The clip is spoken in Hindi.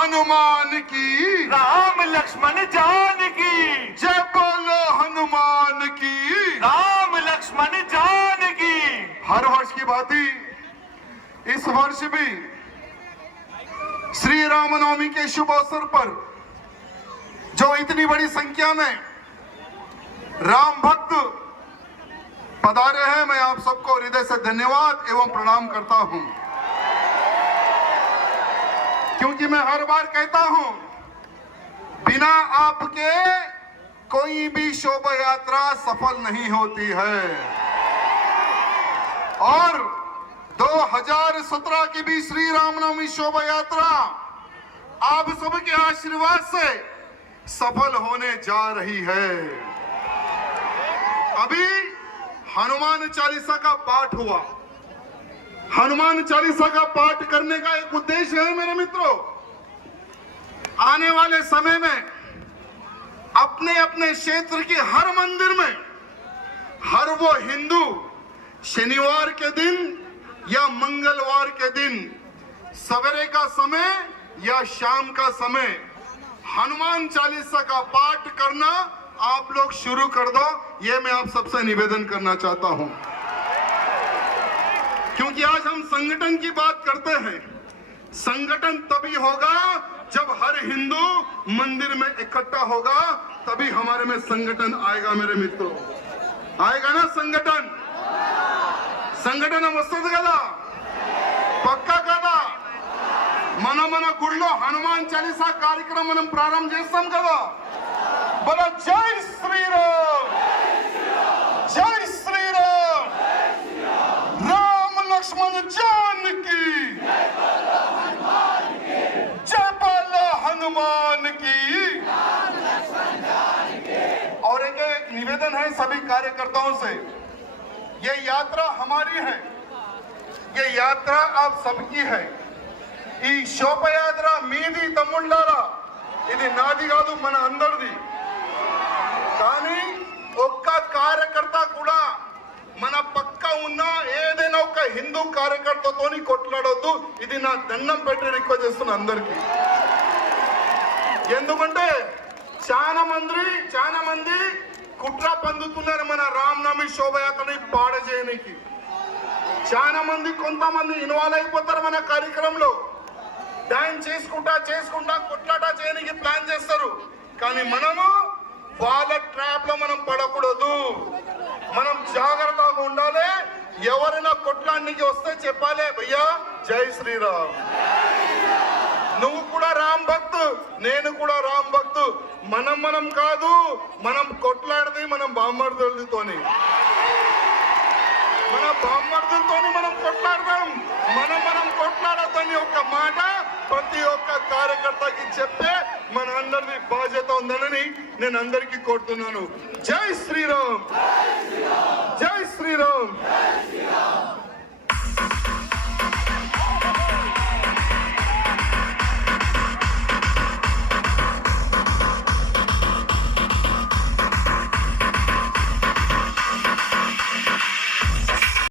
हनुमान की, राम लक्ष्मण जान की, जय बोलो हनुमान की, राम लक्ष्मण जान की। हर वर्ष की बात ही इस वर्ष भी श्री रामनवमी के शुभ अवसर पर जो इतनी बड़ी संख्या में राम भक्त पधारे हैं, मैं आप सबको हृदय से धन्यवाद एवं प्रणाम करता हूं। क्योंकि मैं हर बार कहता हूं, बिना आपके कोई भी शोभा यात्रा सफल नहीं होती है। और 2017 की भी श्री रामनवमी शोभा यात्रा आप सबके आशीर्वाद से सफल होने जा रही है। अभी हनुमान चालीसा का पाठ हुआ। हनुमान चालीसा का पाठ करने का एक उद्देश्य है मेरे मित्रों, आने वाले समय में अपने अपने क्षेत्र के हर मंदिर में हर वो हिंदू शनिवार के दिन या मंगलवार के दिन सवेरे का समय या शाम का समय हनुमान चालीसा का पाठ करना आप लोग शुरू कर दो, ये मैं आप सबसे निवेदन करना चाहता हूं। क्योंकि आज हम संगठन की बात करते हैं। संगठन तभी होगा जब हर हिंदू मंदिर में इकट्ठा होगा, तभी हमारे में संगठन आएगा मेरे मित्रों। आएगा ना संगठन? संगठन वस्तु कदा पक्का कदा మన మన గుడిలో హనుమాన్ చాలీసా కార్యక్రమం మనం ప్రారంభం చేస్తాం కదా। बोलो जय श्री राम, जय श्री राम, राम लक्ष्मण जान की, जय बोलो हनुमान की। और एक निवेदन है सभी कार्यकर्ताओं से, ये यात्रा हमारी है, ये यात्रा आप सबकी है। ఈ శోభయాత్ర మీది తమ్ముళ్ళారా, ఇది నాది కాదు, మన అందరిది। కానీ ఒక్క కార్యకర్త కూడా మన పక్క ఉన్న ఏదైనా ఒక హిందూ కార్యకర్తతోని కొట్లాడొద్దు, ఇది నా దండం పెట్టి రిక్వెస్ట్ చేస్తున్నా అందరికీ। ఎందుకంటే చాలా మంది కుట్ర పందుతున్నారు మన రామనవమి శోభయాత్రని పాడు చేయడానికి। చాలా మంది కొంతమంది ఇన్వాల్వ్ అయిపోతారు మన కార్యక్రమంలో, డాన్స్ చేసుకుంటా కొట్లాట చేయడానికి ప్లాన్ చేస్తారు। కానీ మనము వాళ్ళ ట్రాప్ లో మనం పడకూడదు, మనం జాగ్రత్తగా ఉండాలి। ఎవరైనా కొట్లాడడానికి వస్తే చెప్పాలి, భయ్యా జై శ్రీరామ్, నువ్వు కూడా రామ్ భక్తు, నేను కూడా రామ్ భక్తు। మనం కాదు, మనం కొట్లాడది మన బామ్మర్దులతోని, మన బామ్మర్దులతోని మనం కొట్లాడదాం। మనం కొట్లాడద్దని ఒక మాట ప్రతి ఒక్క కార్యకర్తకి చెప్తే మన అందరిది బాధ్యత ఉందని నేను అందరికీ కోరుతున్నాను। జై శ్రీరామ్, జై శ్రీరామ్।